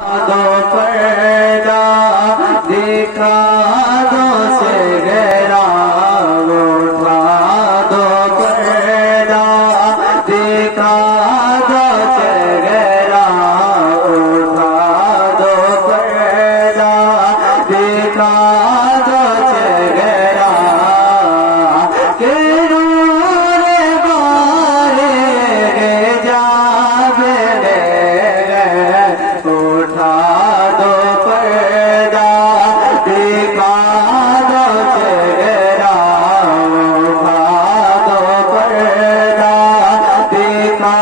दो पर्दा दिखा दो चेहरा उठा दो पर्दा दिखा दो चेहरा उठा दो पर्दा दिखा दो चेहरा के नूर बारे जावे उठा दो पर्दा दिखा दो चेहरा उठा दो पर्दा दिखा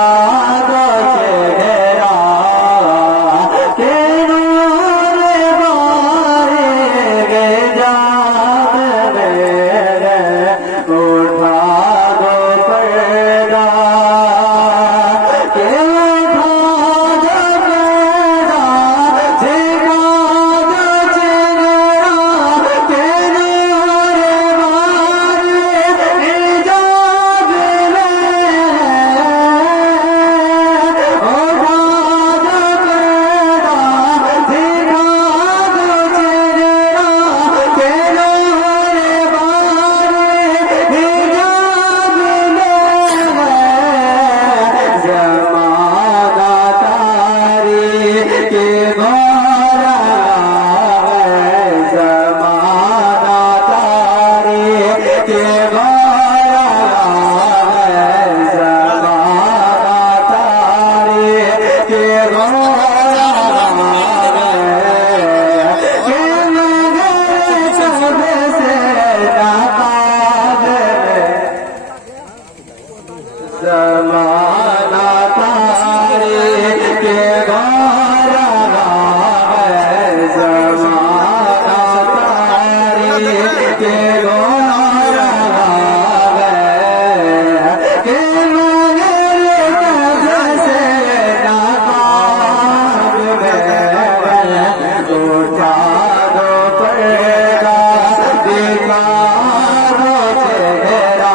दो चेहरा के नूर बारे जावे उठा दो पर्दा के ज़माना तारे के गौरा है ज़माना तारे के गौरा है के मेरे कद से नाकाब में उठा दो पर्दा दिखा दो चेहरा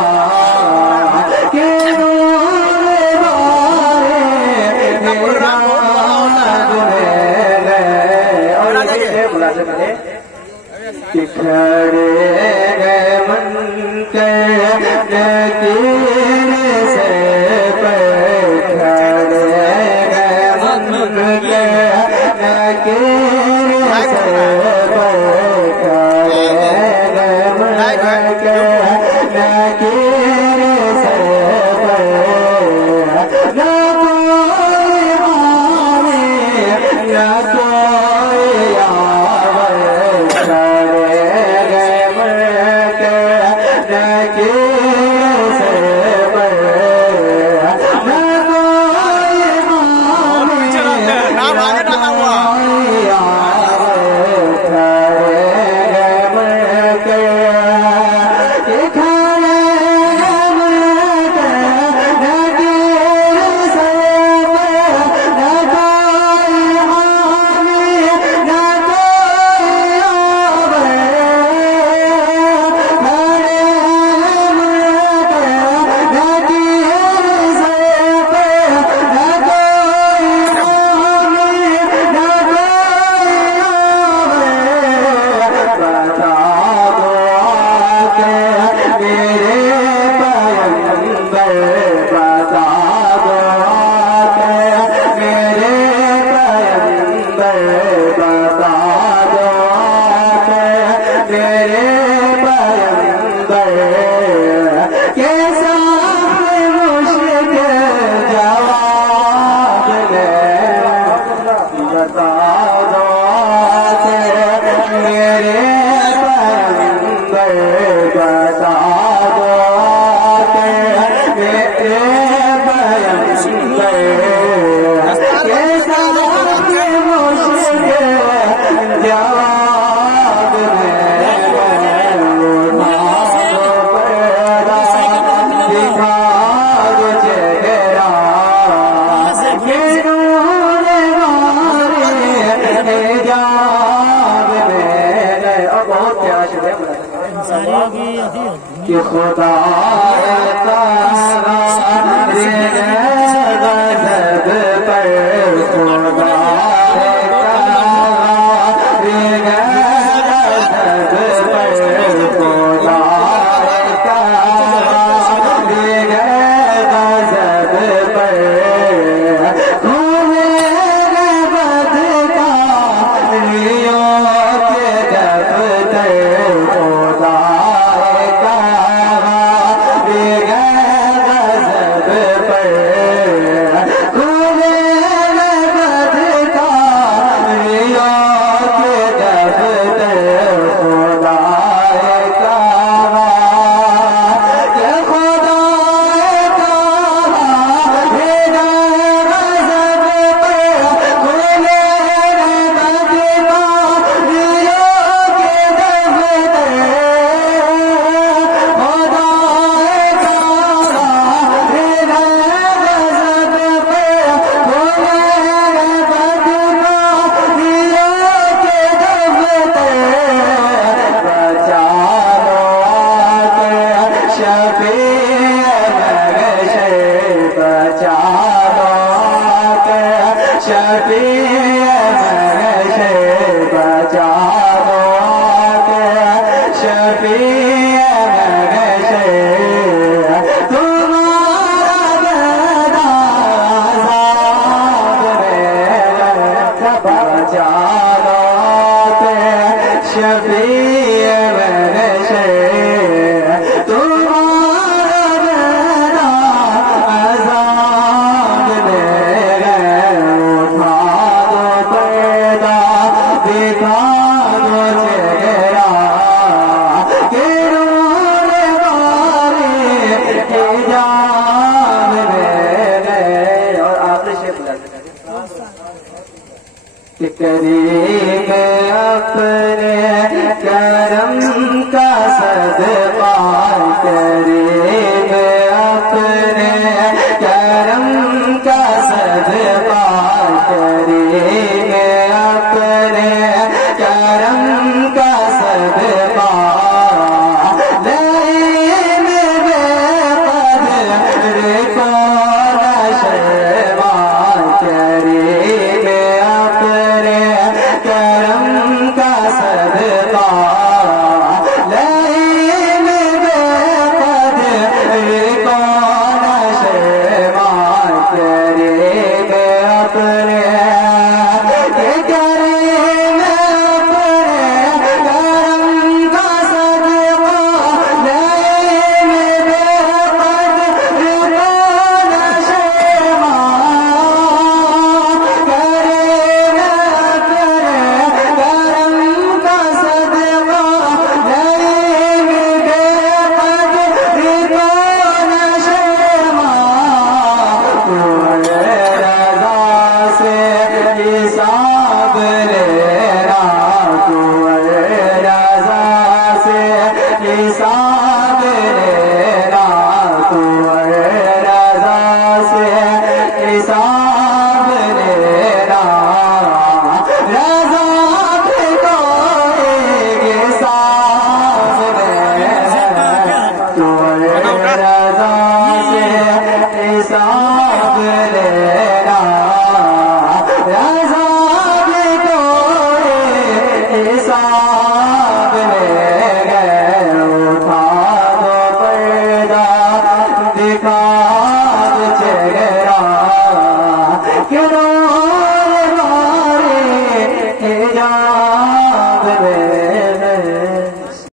के खड़े गए मन कर नकीर से खड़े गए मन कर नकीर से खड़े गए मन कर नकीर से न कोई आवे न कोई आवे कि खुदा तारा गज़ब पर खुदा जाते शफीए मेरे शेर तुम्हारा बिना अज़ाब दे गए उठा दो पैदा दिखा दो चेहरा के रोने वाले हिजाब दे गए। और आखिरी शेर कि करीम अपने करम का सदका करीम अपने करम का सदका करीम अपने करम का सदका लेन बेक़दर को नशवा करीम अपने करम का सदका लेन बेक़दर को नशवा करीम अपने